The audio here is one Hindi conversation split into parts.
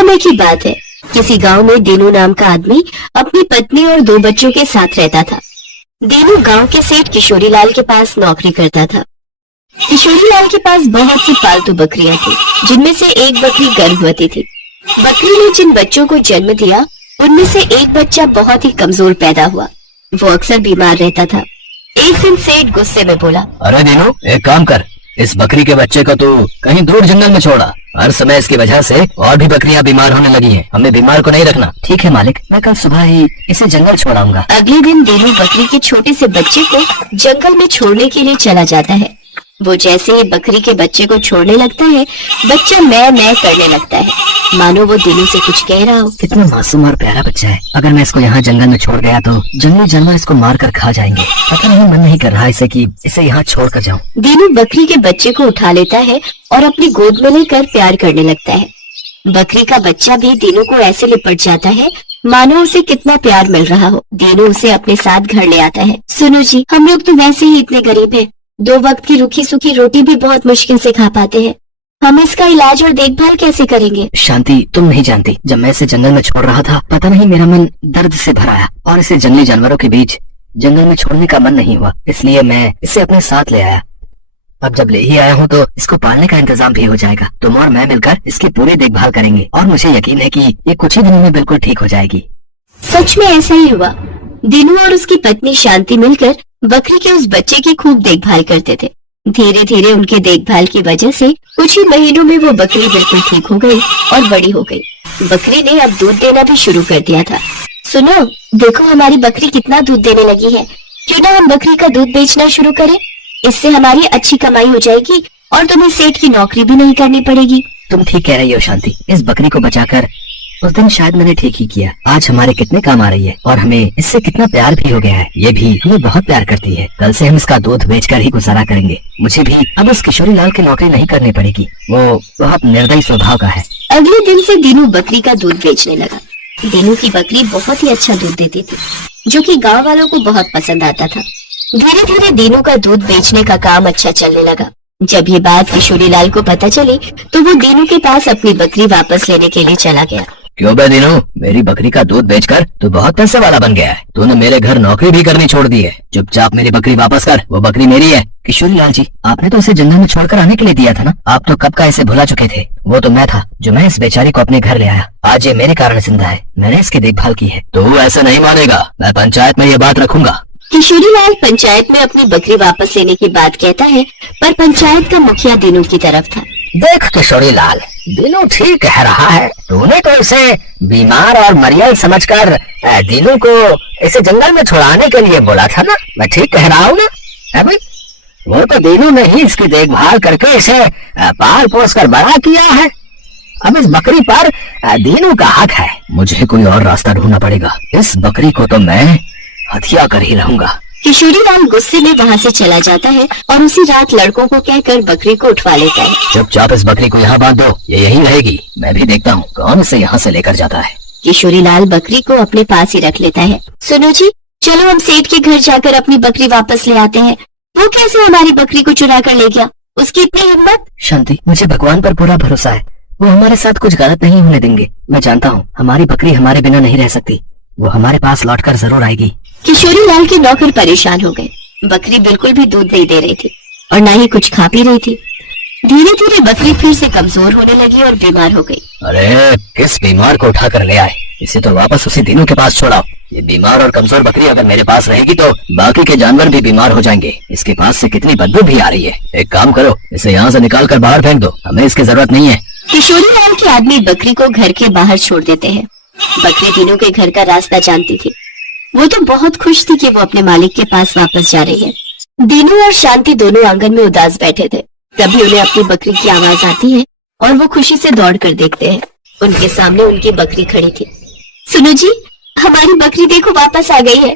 समय की बात है। किसी गांव में दीनू नाम का आदमी अपनी पत्नी और 2 बच्चों के साथ रहता था। दीनू गांव के सेठ किशोरीलाल के पास नौकरी करता था। किशोरीलाल के पास बहुत सी पालतू बकरियां थी, जिनमें से एक बकरी गर्भवती थी। बकरी ने जिन बच्चों को जन्म दिया, उनमें से एक बच्चा बहुत ही कमजोर पैदा हुआ। वो अक्सर बीमार रहता था। एक दिन सेठ गुस्से में बोला, अरे दीनू, एक काम कर, इस बकरी के बच्चे को तू कहीं दूर जंगल में छोड़ा। हर समय इसकी वजह से और भी बकरियां बीमार होने लगी हैं। हमें बीमार को नहीं रखना। ठीक है मालिक, मैं कल सुबह ही इसे जंगल छोड़ाऊंगा। अगले दिन दीनू बकरी के छोटे से बच्चे को जंगल में छोड़ने के लिए चला जाता है। वो जैसे ही बकरी के बच्चे को छोड़ने लगता है, बच्चा मैं करने लगता है, मानो वो दीनू से कुछ कह रहा हो। कितना मासूम और प्यारा बच्चा है। अगर मैं इसको यहाँ जंगल में छोड़ गया तो जंगली जानवर इसको मार कर खा जाएंगे। पता नहीं मन नहीं कर रहा इसे कि इसे यहाँ छोड़ कर जाऊँ। दीनू बकरी के बच्चे को उठा लेता है और अपनी गोद में लेकर प्यार करने लगता है। बकरी का बच्चा भी दीनू को ऐसे लिपट जाता है मानो उसे कितना प्यार मिल रहा हो। दीनू उसे अपने साथ घर ले आता है। सुनो जी, हम लोग तो वैसे ही इतने गरीब हैं, 2 वक्त की रूखी सूखी रोटी भी बहुत मुश्किल से खा पाते हैं। हम इसका इलाज और देखभाल कैसे करेंगे? शांति, तुम नहीं जानती, जब मैं इसे जंगल में छोड़ रहा था, पता नहीं मेरा मन दर्द से भर आया और इसे जंगली जानवरों के बीच जंगल में छोड़ने का मन नहीं हुआ। इसलिए मैं इसे अपने साथ ले आया। अब जब ले ही आया हूँ तो इसको पालने का इंतजाम भी हो जाएगा। तुम और मैं मिलकर इसकी पूरी देखभाल करेंगे और मुझे यकीन है कि ये कुछ ही दिनों में बिल्कुल ठीक हो जाएगी। सच में ऐसा ही हुआ। दीनू और उसकी पत्नी शांति मिलकर बकरी के उस बच्चे की खूब देखभाल करते थे। धीरे धीरे उनके देखभाल की वजह से कुछ ही महीनों में वो बकरी बिल्कुल ठीक हो गई और बड़ी हो गई। बकरी ने अब दूध देना भी शुरू कर दिया था। सुनो, देखो हमारी बकरी कितना दूध देने लगी है। क्यों ना हम बकरी का दूध बेचना शुरू करें? इससे हमारी अच्छी कमाई हो जाएगी और तुम्हें सेठ की नौकरी भी नहीं करनी पड़ेगी। तुम ठीक कह रही हो शांति। इस बकरी को बचाकर उस दिन शायद मैंने ठीक ही किया। आज हमारे कितने काम आ रही है और हमें इससे कितना प्यार भी हो गया है। ये भी हमें बहुत प्यार करती है। कल से हम इसका दूध बेचकर ही गुजारा करेंगे। मुझे भी अब इस किशोरीलाल की नौकरी नहीं करनी पड़ेगी। वो बहुत निर्दयी स्वभाव का है। अगले दिन से दीनू बकरी का दूध बेचने लगा। दीनू की बकरी बहुत ही अच्छा दूध देती थी, जो कि गांव वालों को बहुत पसंद आता था। धीरे धीरे दीनू का दूध बेचने का काम अच्छा चलने लगा। जब ये बात किशोरीलाल को पता चली तो वो दीनू के पास अपनी बकरी वापस लेने के लिए चला गया। क्यों बे दीनू, मेरी बकरी का दूध बेचकर तू बहुत पैसे वाला बन गया है। तूने मेरे घर नौकरी भी करनी छोड़ दी है। चुपचाप मेरी बकरी वापस कर, वो बकरी मेरी है। किशोरीलाल जी, आपने तो इसे जंगल में छोड़कर आने के लिए दिया था ना। आप तो कब का इसे भुला चुके थे। वो तो मैं था जो मैं इस बेचारी को अपने घर ले आया। आज ये मेरे कारण जिंदा है। मैंने इसकी देखभाल की है। तू ऐसा नहीं मानेगा, मैं पंचायत में ये बात रखूंगा। किशोरीलाल पंचायत में अपनी बकरी वापस लेने की बात कहता है, पर पंचायत का मुखिया दीनू की तरफ था। देख किशोरीलाल, दीनू ठीक कह रहा है। तूने तो इसे बीमार और मरियल समझकर दीनू को इसे जंगल में छुड़ाने के लिए बोला था ना। मैं ठीक कह रहा हूँ ना? है भाई, वो तो दीनू ने ही इसकी देखभाल करके इसे पाल पोस कर बड़ा किया है। अब इस बकरी पर दीनू का हक है। मुझे कोई और रास्ता ढूंढना पड़ेगा। इस बकरी को तो मैं हथिया कर ही रहूंगा। किशोरीलाल गुस्से में वहाँ से चला जाता है और उसी रात लड़कों को कहकर बकरी को उठवा लेता है। चुपचाप इस बकरी को यहाँ बांध दो, ये यहीं रहेगी। मैं भी देखता हूँ कौन इसे यहाँ से लेकर जाता है। किशोरीलाल बकरी को अपने पास ही रख लेता है। सुनो जी, चलो हम सेठ के घर जाकर अपनी बकरी वापस ले आते हैं। वो कैसे हमारी बकरी को चुरा कर ले गया? उसकी इतनी हिम्मत? शांति, मुझे भगवान पर पूरा भरोसा है। वो हमारे साथ कुछ गलत नहीं होने देंगे। मैं जानता हूँ हमारी बकरी हमारे बिना नहीं रह सकती। वो हमारे पास लौटकर जरूर आएगी। किशोरीलाल के नौकर परेशान हो गए। बकरी बिल्कुल भी दूध नहीं दे रही थी और न ही कुछ खा पी रही थी। धीरे धीरे बकरी फिर से कमजोर होने लगी और बीमार हो गई। अरे, किस बीमार को उठा कर ले आए? इसे तो वापस उसी दीनू के पास छोड़ाओ। ये बीमार और कमजोर बकरी अगर मेरे पास रहेगी तो बाकी के जानवर भी बीमार हो जाएंगे। इसके पास से कितनी बदबू भी आ रही है। एक काम करो, इसे यहाँ से निकाल कर बाहर फेंक दो। हमें इसकी जरूरत नहीं है। किशोरीलाल के आदमी बकरी को घर के बाहर छोड़ देते हैं। बकरी दीनू के घर का रास्ता जानती थी। वो तो बहुत खुश थी कि वो अपने मालिक के पास वापस जा रही है। दीनू और शांति दोनों आंगन में उदास बैठे थे। तभी उन्हें अपनी बकरी की आवाज आती है और वो खुशी से दौड़ कर देखते हैं। उनके सामने उनकी बकरी खड़ी थी। सुनो जी, हमारी बकरी देखो वापस आ गई है।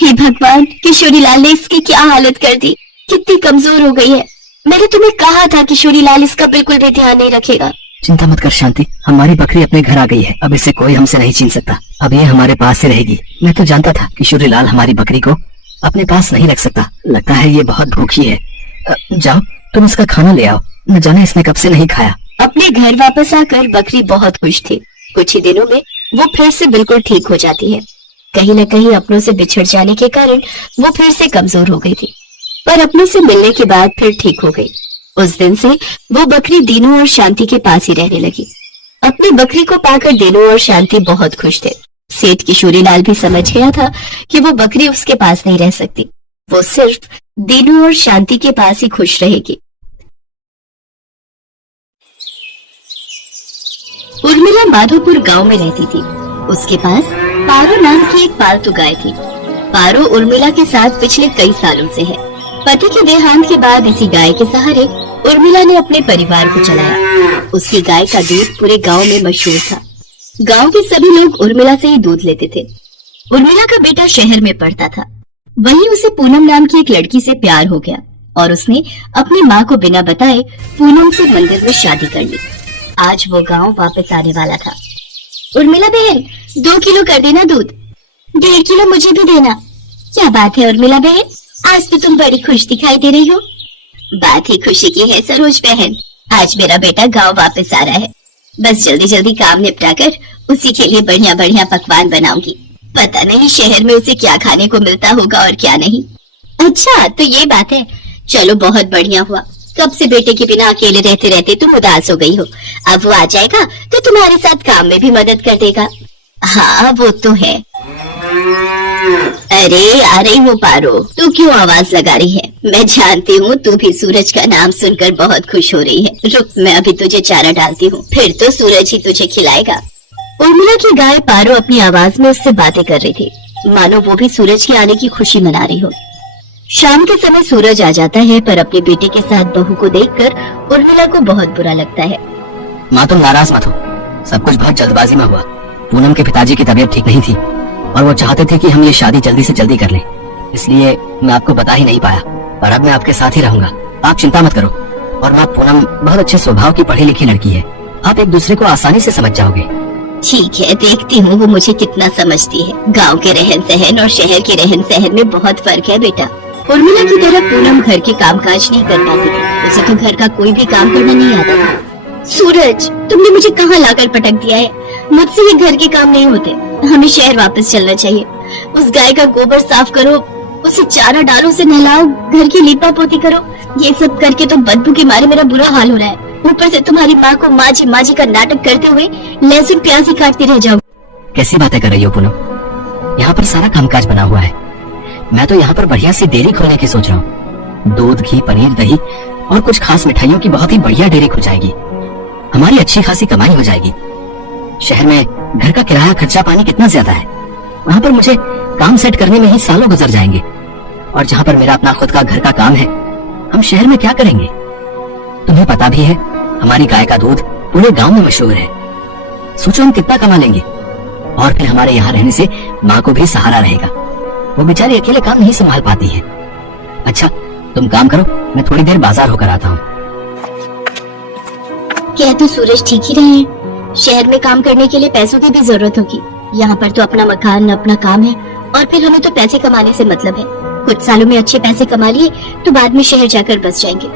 हे भगवान, किशोरीलाल ने इसकी क्या हालत कर दी। कितनी कमजोर हो गई है। मैंने तुम्हें कहा था किशोरीलाल इसका बिल्कुल भी ध्यान नहीं रखेगा। चिंता मत कर शांति, हमारी बकरी अपने घर आ गई है। अब इसे कोई हमसे नहीं छीन सकता। अब ये हमारे पास ही रहेगी। मैं तो जानता था किशोरीलाल हमारी बकरी को अपने पास नहीं रख सकता। लगता है ये बहुत भूखी है। जाओ तुम इसका खाना ले आओ। न जाने इसने कब से नहीं खाया। अपने घर वापस आकर बकरी बहुत खुश थी। कुछ ही दिनों में वो फिर से बिल्कुल ठीक हो जाती है। कहीं न कहीं अपनों से बिछड़ जाने के कारण वो फिर से कमजोर हो गई थी, पर अपनों से मिलने के बाद फिर ठीक हो गई। उस दिन से वो बकरी दीनू और शांति के पास ही रहने लगी। अपनी बकरी को पाकर दीनू और शांति बहुत खुश थे। सेठ किशोरीलाल भी समझ गया था कि वो बकरी उसके पास नहीं रह सकती, वो सिर्फ दीनू और शांति के पास ही खुश रहेगी। उर्मिला माधोपुर गांव में रहती थी। उसके पास पारो नाम की एक पालतू गाय थी। पारो उर्मिला के साथ पिछले कई सालों से है। पति के देहांत के बाद इसी गाय के सहारे उर्मिला ने अपने परिवार को चलाया। उसकी गाय का दूध पूरे गांव में मशहूर था। गांव के सभी लोग उर्मिला से ही दूध लेते थे। उर्मिला का बेटा शहर में पढ़ता था। वहीं उसे पूनम नाम की एक लड़की से प्यार हो गया और उसने अपनी माँ को बिना बताए पूनम से मंदिर में शादी कर ली। आज वो गांव वापस आने वाला था। उर्मिला बहन, 2 किलो कर देना दूध। 1.5 किलो मुझे भी देना। क्या बात है उर्मिला बहन, आज तो तुम बड़ी खुश दिखाई दे रही हो। बात ही खुशी की है सरोज बहन, आज मेरा बेटा गांव वापस आ रहा है। बस जल्दी जल्दी काम निपटा कर उसी के लिए बढ़िया बढ़िया पकवान बनाऊंगी। पता नहीं शहर में उसे क्या खाने को मिलता होगा और क्या नहीं। अच्छा तो ये बात है, चलो बहुत बढ़िया हुआ। कब से बेटे के बिना अकेले रहते रहते तुम उदास हो गई हो। अब वो आ जाएगा तो तुम्हारे साथ काम में भी मदद कर देगा। हाँ वो तो है। अरे आ रही हूँ पारो, तू क्यों आवाज लगा रही है? मैं जानती हूँ तू भी सूरज का नाम सुनकर बहुत खुश हो रही है। रुक, मैं अभी तुझे चारा डालती हूँ, फिर तो सूरज ही तुझे खिलाएगा। उर्मिला की गाय पारो अपनी आवाज में उससे बातें कर रही थी, मानो वो भी सूरज के आने की खुशी मना रही हो। शाम के समय सूरज आ जाता है, पर अपने बेटे के साथ बहू को देखकर उर्मिला को बहुत बुरा लगता है। माँ तुम नाराज मत हो, सब कुछ बहुत जल्दबाजी में हुआ। पूनम के पिताजी की तबीयत ठीक नहीं थी और वो चाहते थे कि हम ये शादी जल्दी से जल्दी कर लें, इसलिए मैं आपको बता ही नहीं पाया। और अब मैं आपके साथ ही रहूंगा, आप चिंता मत करो। और माँ पूनम बहुत अच्छे स्वभाव की पढ़ी लिखी लड़की है, आप एक दूसरे को आसानी से समझ जाओगे। ठीक है, देखती हूँ वो मुझे कितना समझती है। गांव के रहन सहन और शहर के रहन सहन में बहुत फर्क है बेटा। उर्मिला की तरह पूनम घर के कामकाज नहीं कर पाती थी, उसे तो घर का कोई भी काम करना नहीं आता था। सूरज, तुमने मुझे कहाँ लाकर पटक दिया है? मुझसे ये घर के काम नहीं होते, हमें शहर वापस चलना चाहिए। उस गाय का गोबर साफ करो, उसे चारा डालो, उसे नहलाओ, घर की लीपा पोती करो। ये सब करके तो बदबू के मारे मेरा बुरा हाल हो रहा है। ऊपर से तुम्हारी माँ को माँ जी का नाटक करते हुए लहसुन प्याज ही काटती रह जाओ। कैसी बातें कर रही हो पूनम? यहाँ पर सारा कामकाज बना हुआ है। मैं तो यहाँ पर बढ़िया सी डेयरी खोलने की सोच रहा हूँ। दूध, घी, पनीर, दही और कुछ खास मिठाइयों की बहुत ही बढ़िया डेयरी खुल जाएगी। हमारी अच्छी खासी कमाई हो जाएगी। शहर में घर का किराया खर्चा पानी कितना ज्यादा है, वहाँ पर मुझे काम सेट करने में ही सालों गुजर जाएंगे। और जहाँ पर मेरा अपना खुद का घर का काम है, हम शहर में क्या करेंगे? तुम्हें पता भी है हमारी गाय का दूध पूरे गांव में मशहूर है। सोचो हम कितना कमा लेंगे। और फिर हमारे यहाँ रहने से माँ को भी सहारा रहेगा, वो बेचारी अकेले काम नहीं संभाल पाती है। अच्छा तुम काम करो, मैं थोड़ी देर बाजार होकर आता हूँ। क्या तो सूरज ठीक ही रहे हैं? शहर में काम करने के लिए पैसों की भी जरूरत होगी। यहाँ पर तो अपना मकान, अपना काम है और फिर हमें तो पैसे कमाने से मतलब है। कुछ सालों में अच्छे पैसे कमा लिए तो बाद में शहर जाकर बस जाएंगे।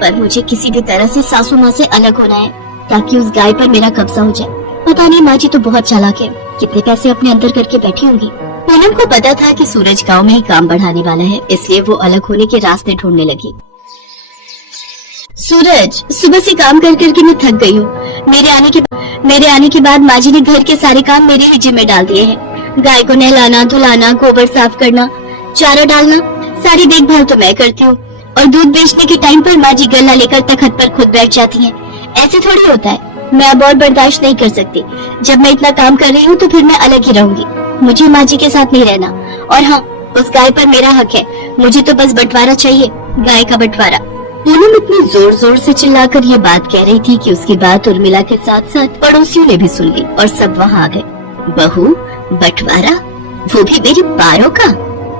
पर मुझे किसी भी तरह से सासू माँ से अलग होना है ताकि उस गाय पर मेरा कब्जा हो जाए। पता नहीं, माँ जी तो बहुत चालाक है, कितने पैसे अपने अंदर करके बैठी होंगी। पूनम को पता था कि सूरज गांव में ही काम बढ़ाने वाला है, इसलिए वो अलग होने के रास्ते ढूंढने लगी। सूरज, सुबह से काम कर करके मैं थक गई हूँ। मेरे आने के बाद माँ जी ने घर के सारे काम मेरे ही जिम्मे डाल दिए हैं। गाय को नहलाना, धुलाना, गोबर साफ करना, चारा डालना, सारी देखभाल तो मैं करती हूँ। और दूध बेचने के टाइम पर माँ जी गल्ला लेकर तखत पर खुद बैठ जाती हैं। ऐसे थोड़ी होता है, मैं अब और बर्दाश्त नहीं कर सकती। जब मैं इतना काम कर रही हूँ तो फिर मैं अलग ही रहूंगी। मुझे माँ जी के साथ नहीं रहना। और हाँ, उस गाय पर मेरा हक है, मुझे तो बस बंटवारा चाहिए, गाय का बंटवारा। पूनम इतनी जोर जोर से चिल्लाकर ये बात कह रही थी कि उसकी बात उर्मिला के साथ साथ पड़ोसियों ने भी सुन ली और सब वहाँ आ गए। बहू, बंटवारा, वो भी मेरी पारो का?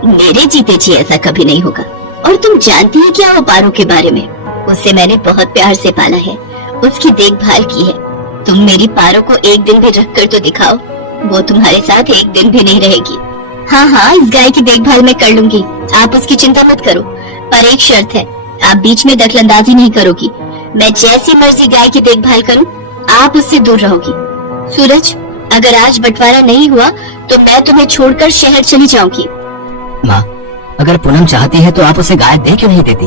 मेरे जीते जी ऐसा कभी नहीं होगा। और तुम जानती है क्या वो पारो के बारे में? उसे मैंने बहुत प्यार से पाला है, उसकी देखभाल की है। तुम मेरी पारो को एक दिन भी रख कर तो दिखाओ, वो तुम्हारे साथ एक दिन भी नहीं रहेगी। हाँ हाँ, इस गाय की देखभाल मैं कर लूंगी, आप उसकी चिंता मत करो। पर एक शर्त है, आप बीच में दखलंदाजी नहीं करोगी। मैं जैसी मर्जी गाय की देखभाल करूं, आप उससे दूर रहोगी। सूरज, अगर आज बंटवारा नहीं हुआ तो मैं तुम्हें छोड़कर शहर चली जाऊंगी। माँ, अगर पूनम चाहती है तो आप उसे गाय दे क्यों नहीं देती?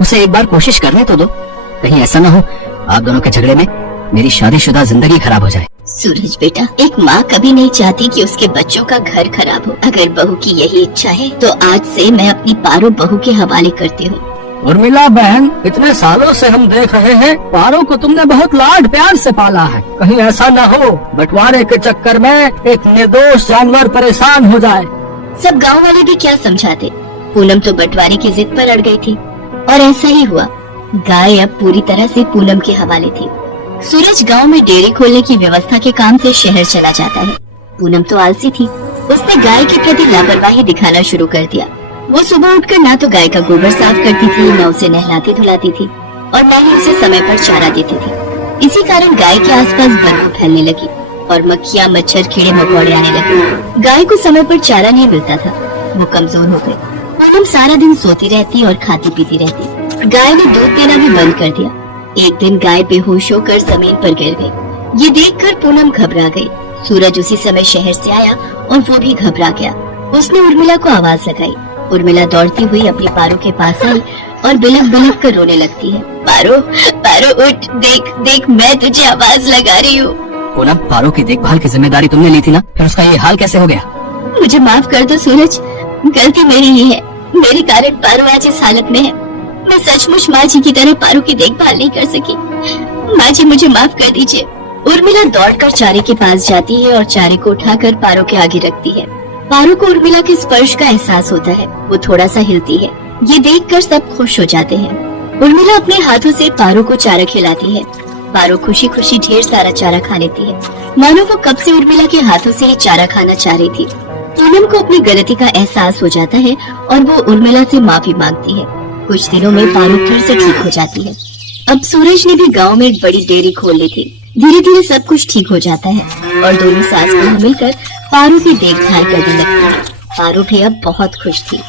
उसे एक बार कोशिश करने तो दो। कहीं ऐसा ना हो आप दोनों के झगड़े में मेरी शादीशुदा जिंदगी खराब हो जाए। सूरज बेटा, एक माँ कभी नहीं चाहती कि उसके बच्चों का घर खराब हो। अगर बहू की यही इच्छा है तो आज से मैं अपनी पारो बहू के हवाले करती हूँ। उर्मिला बहन, इतने सालों से हम देख रहे हैं पारो को तुमने बहुत लाड प्यार से पाला है। कहीं ऐसा ना हो बंटवारे के चक्कर में एक निर्दोष जानवर परेशान हो जाए। सब गांव वाले भी क्या समझाते। पूनम तो बंटवारे की जिद पर अड़ गई थी और ऐसा ही हुआ। गाय अब पूरी तरह से पूनम के हवाले थी। सूरज गांव में डेयरी खोलने की व्यवस्था के काम से शहर चला जाता है। पूनम तो आलसी थी, उसने गाय के प्रति लापरवाही दिखाना शुरू कर दिया। वो सुबह उठकर ना तो गाय का गोबर साफ करती थी, न उसे नहलाती धुलाती थी और न ही उसे समय पर चारा देती थी। इसी कारण गाय के आसपास बदबू फैलने लगी और मक्खियाँ, मच्छर, कीड़े मकोड़े आने लगे। गाय को समय पर चारा नहीं मिलता था, वो कमजोर हो गई। पूनम सारा दिन सोती रहती और खाती पीती रहती। गाय ने दूध देना भी बंद कर दिया। एक दिन गाय बेहोश होकर जमीन पर गिर गई। ये देखकर पूनम घबरा गई। सूरज उसी समय शहर से आया और वो भी घबरा गया। उसने उर्मिला को आवाज लगाई। उर्मिला दौड़ती हुई अपनी पारो के पास आई और बिलख बिलख कर रोने लगती है। पारो, पारो उठ, देख देख, मैं तुझे आवाज लगा रही हूँ। पूनम, पारो की देखभाल की जिम्मेदारी तुमने ली थी ना, फिर उसका ये हाल कैसे हो गया? मुझे माफ कर दो सूरज, गलती मेरी ही है। मेरे कारण पारो आज इस हालत में है। मैं सचमुच माँ जी की तरह पारो की देखभाल नहीं कर सकी। माँ जी, मुझे माफ कर दीजिए। उर्मिला दौड़कर चारे के पास जाती है और चारे को उठाकर पारो के आगे रखती है। पारो को उर्मिला के स्पर्श का एहसास होता है। वो थोड़ा सा हिलती है। ये देखकर सब खुश हो जाते हैं। उर्मिला अपने हाथों से पारो को चारा खिलाती है। पारो खुशी खुशी ढेर सारा चारा खा लेती है, मानो वो कब से उर्मिला के हाथों से ही चारा खाना चाह रही थी। पूनम को अपनी गलती का एहसास हो जाता है और वो उर्मिला से माफी मांगती है। कुछ दिनों में पारो फिर से ठीक हो जाती है। अब सूरज ने भी गांव में एक बड़ी डेयरी खोल ली थी। धीरे धीरे सब कुछ ठीक हो जाता है और दोनों सास बहू मिलकर पारो की देखभाल करने लगती है। पारो भी अब बहुत खुश थी।